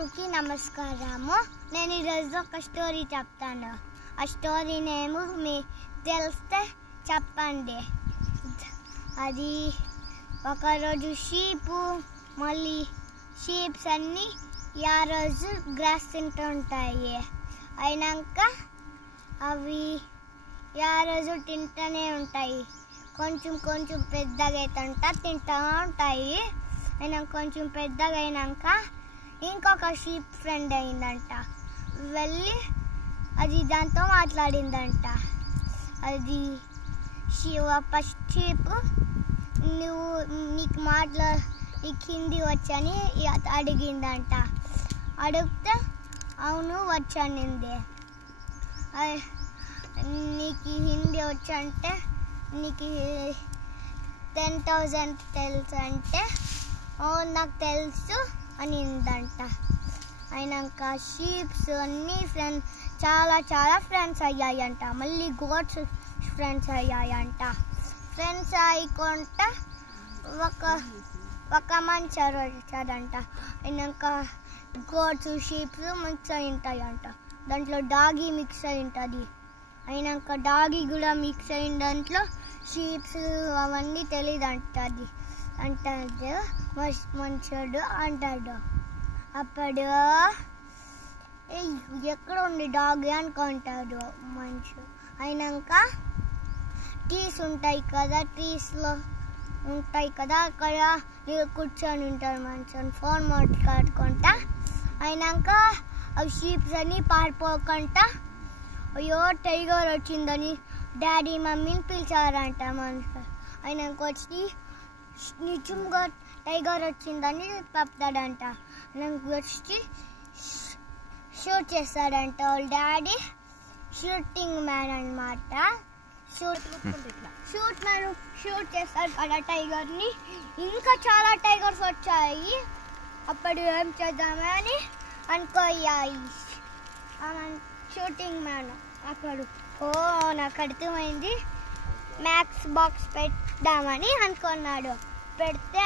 అందరికీ నమస్కారము. నేను ఈరోజు ఒక స్టోరీ చెప్తాను. ఆ స్టోరీ నేము మీకు తెలిస్తే చెప్పండి. అది ఒకరోజు షీప్స్ అన్నీ ఆ రోజు గ్రాస్ తింటుంటాయి. అయినాక అవి ఆ రోజు తింటూనే ఉంటాయి. కొంచెం కొంచెం పెద్దగా తింటూ ఉంటాయి. అయినా కొంచెం పెద్దగా అయినాక ఇంకొక షీప్ ఫ్రెండ్ అయిందంట. వెళ్ళి అది దాంతో మాట్లాడిందంట. అది ఫస్ట్ షీప్ నీకు హిందీ వచ్చని అడిగిందంట. అడిగితే అవును వచ్చానింది. నీకు హిందీ వచ్చంటే నీకు 10,000 తెలుసు అంటే నాకు తెలుసు అనిందంట. అయినాక షీప్స్ అన్నీ చాలా ఫ్రెండ్స్ అయ్యాయంట. మళ్ళీ గోట్స్ ఫ్రెండ్స్ అయ్యాయంట. ఫ్రెండ్స్ అయ్యకుంటే ఒక మనిషి వచ్చాడంట. అయినాక గోట్స్ షీప్స్ మిక్స్ అయి ఉంటాయంట. దాంట్లో డాగీ మిక్స్ అయి ఉంటుంది. అయినాక డాగీ కూడా మిక్స్ అయిన దాంట్లో షీప్స్ అవన్నీ తెలియదు అంటది. అంటాడు మంచోడు అంటాడు. అప్పుడు ఎక్కడ ఉంది డాగ్ అనుకుంటాడు మనిషి. అయినాక ట్రీస్ ఉంటాయి కదా, ట్రీస్లో ఉంటాయి కదా, అక్కడ కూర్చొని ఉంటారు మనిషి ఫోన్ మాట్లాడుకుంటా. అయినాక అవి షీప్స్ అని పారిపోకుండా అయ్యో టైగర్ వచ్చిందని డాడీ మమ్మీని పిలిచారంట మనిషి. అయినాక వచ్చి నిజంగా టైగర్ వచ్చిందని చెప్తాడంట. నాకు వచ్చి షూట్ చేస్తాడంట. వాళ్ళ డాడీ షూటింగ్ మ్యాన్ అనమాట. షూట్ చేస్తాడు కదా టైగర్ని. ఇంకా చాలా టైగర్స్ వచ్చాయి. అప్పుడు ఏం చేద్దామని అనుకోయాయి షూటింగ్ మ్యాన్. అప్పుడు నాకు అర్థమైంది, మ్యాక్స్ బాక్స్ పెడదామని అనుకున్నాడు. పెడితే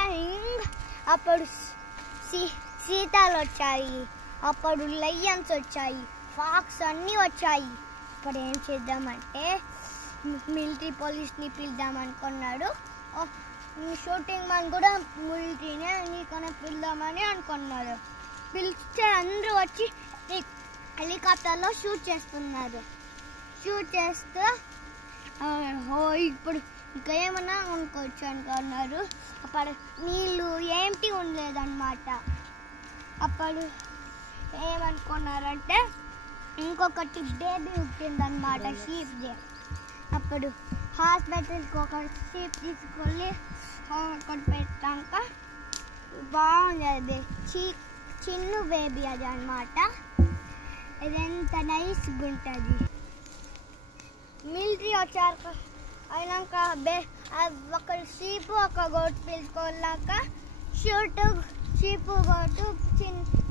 అప్పుడు సీతాలు వచ్చాయి. అప్పుడు లయన్స్ వచ్చాయి, ఫాక్స్ అన్నీ వచ్చాయి. ఇప్పుడు ఏం చేద్దామంటే మిలిటరీ పోలీస్ని పిలుద్దాం అనుకున్నాడు. షూటింగ్ మ్యాన్ కూడా మిలిటరీనే నీకనే పిలుద్దామని అనుకున్నాడు. పిలిస్తే అందరూ వచ్చి హెలికాప్టర్లో షూట్ చేస్తున్నారు. షూట్ చేస్తూ ఇప్పుడు ఇంకా ఏమన్నా అనుకోవచ్చు అనుకున్నారు. అప్పుడు నీళ్ళు ఏమిటి ఉండలేదన్నమాట. అప్పుడు ఏమనుకున్నారంటే ఇంకొకటి బేబీ పుట్టిందన్నమాట షీప్ది. అప్పుడు హాస్పిటల్కి ఒక షీప్ తీసుకొని అక్కడ పెట్టాక బాగుంది. చిన్న బేబీ అది అన్నమాట. ఇదంతా నైస్గా ఉంటుంది. మిలిటరీ వచ్చాక అయినాక ఒక షీప్ ఒక గోట్ పిలుచుకోలేక షీప్ గోటు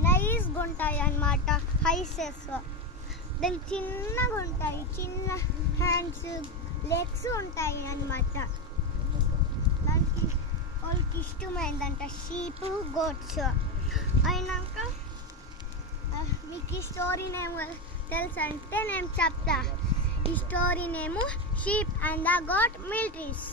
నైస్గా ఉంటాయి అన్నమాట. హైసెస్ దానికి చిన్నగా ఉంటాయి, చిన్న హ్యాండ్స్ లెగ్స్ ఉంటాయి అన్నమాట. దానికి వాళ్ళకి ఇష్టమైందంట షీప్ గోట్స్. అయినాక మీకు ఈ స్టోరీ నేమ్ తెలుసు అంటే నేను చెప్తా. ఈ story name sheep and the goat militaries.